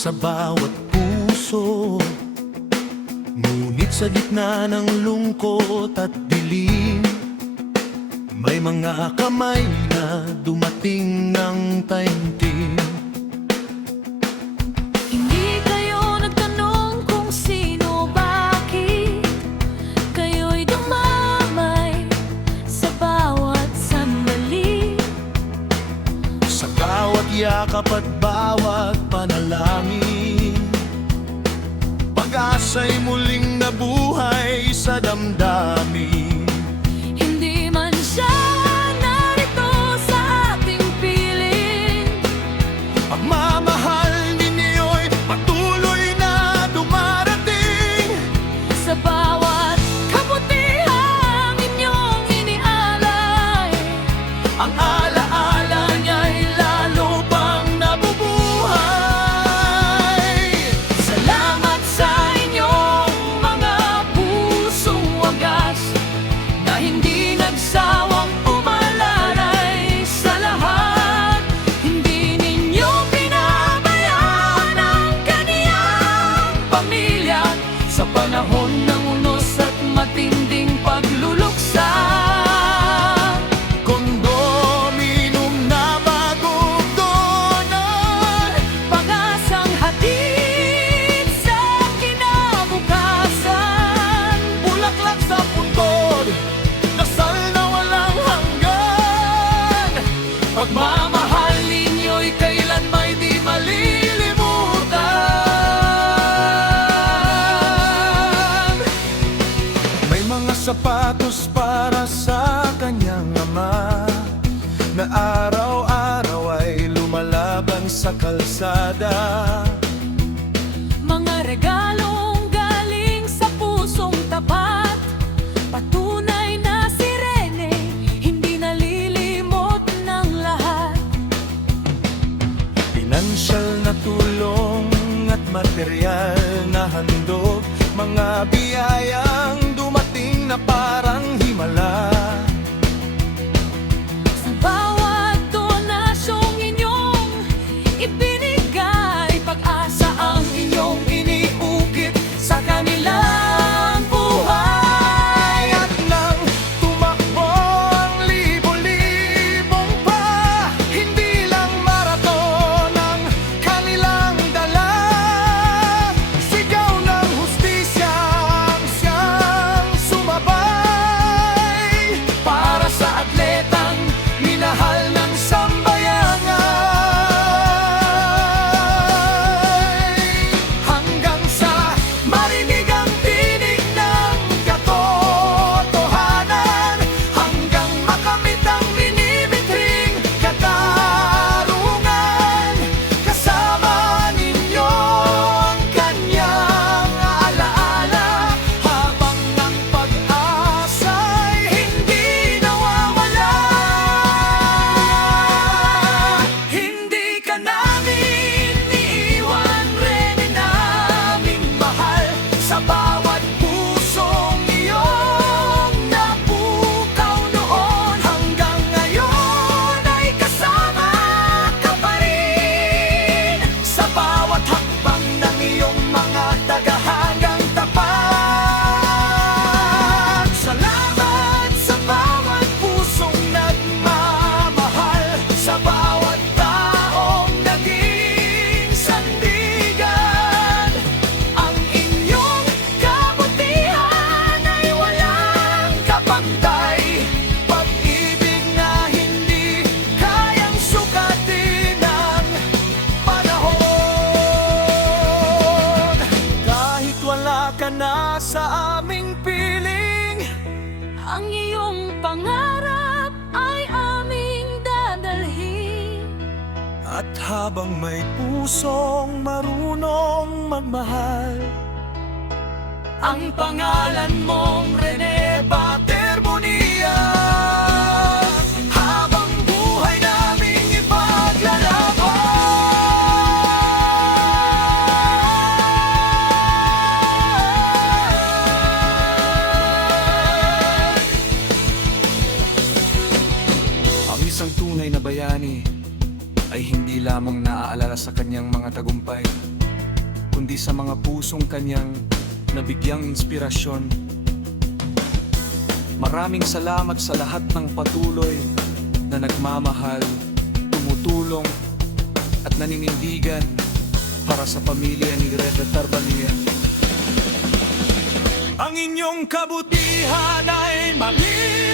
sa bawat puso. Ngunit sa gitna ng lungkot at dilim, may mga kamay na dumating ng taimtim. Hindi kayo nagtanong kung sino, bakit kayo'y dumamay sa bawat sandali, Sa bawat yakap at bawat panalangin, pag-asa'y muling nabuhay sa damdamin. hindi man siya narito sa ating piling. Pagmamahal ninyo'y patuloy na dumarating. Sa bawat kabutihang inyong inialay, Ang alaala niya'y lalo pang nabubuhay. salamat sa inyong mga pusong wagas na hindi nagsawang umalalay sa lahat. Hindi ninyo pinabayaan ang kaniyang pamilya sa panahon ng unos at matinding pagluluksa. Kondominum na bagong donan, Pag-asang hatid sa kinabukasan, bulaklak sa puntod, dasal na walang hanggan. pagmamahal ninyo'y kailan may di malilimutan. May mga sapatos para sa kanyang ama, na araw-araw ay lumalaban sa kalsada. Mga regalong galing sa pusong tapat, patunay na si Rene hindi nalilimot ng lahat. Pinansyal na tulong at material na handog, mga biyayang dumating na parang himala. Sa bawat donasyong inyong ibinigay, pag-asa ang inyong iniukit sa kanilang buhay. At nang tumakbo ang libo-libong pa, hindi lang maraton ang kanilang dala. Sigaw ng hustisya ang siyang sumabay, para sa atletang minahal ng sambayanay. Hanggang sa marinig ang tinig ng katotohanan, hanggang makamit ang binimitring katarungan, kasama ninyo ang kanyang alaala, habang ang pag-asa'y hindi nawawala. Hindi ka namin iniiwan, Rene, naming mahal, sa bawat pusong iyong napukaw noon. Hanggang ngayon ay kasama ka pa rin, sa bawat hakbang ng iyong mga tagahanggang tapat. Salamat sa bawat pusong nagmamahal, sa bawat taong naging sandigan. Ang inyong kabutihan ay walang kapantay, pag-ibig na hindi kayang sukatin ng panahon. Kahit wala ka na sa aming piling, Ang iyong pangarap ay aming dadalhin. at habang may pusong marunong magmahal, Ang pangalan mong Rene Baterbonilla, habang buhay naming ipaglalaban. Isang tunay na bayani ay hindi lamang naaalala sa kanyang mga tagumpay, kundi sa mga pusong kanyang nabigyang inspirasyon. Maraming salamat sa lahat ng patuloy na nagmamahal, tumutulong at naninindigan para sa pamilya ni Reda Tarbania. Ang inyong kabutihan ay maliwanag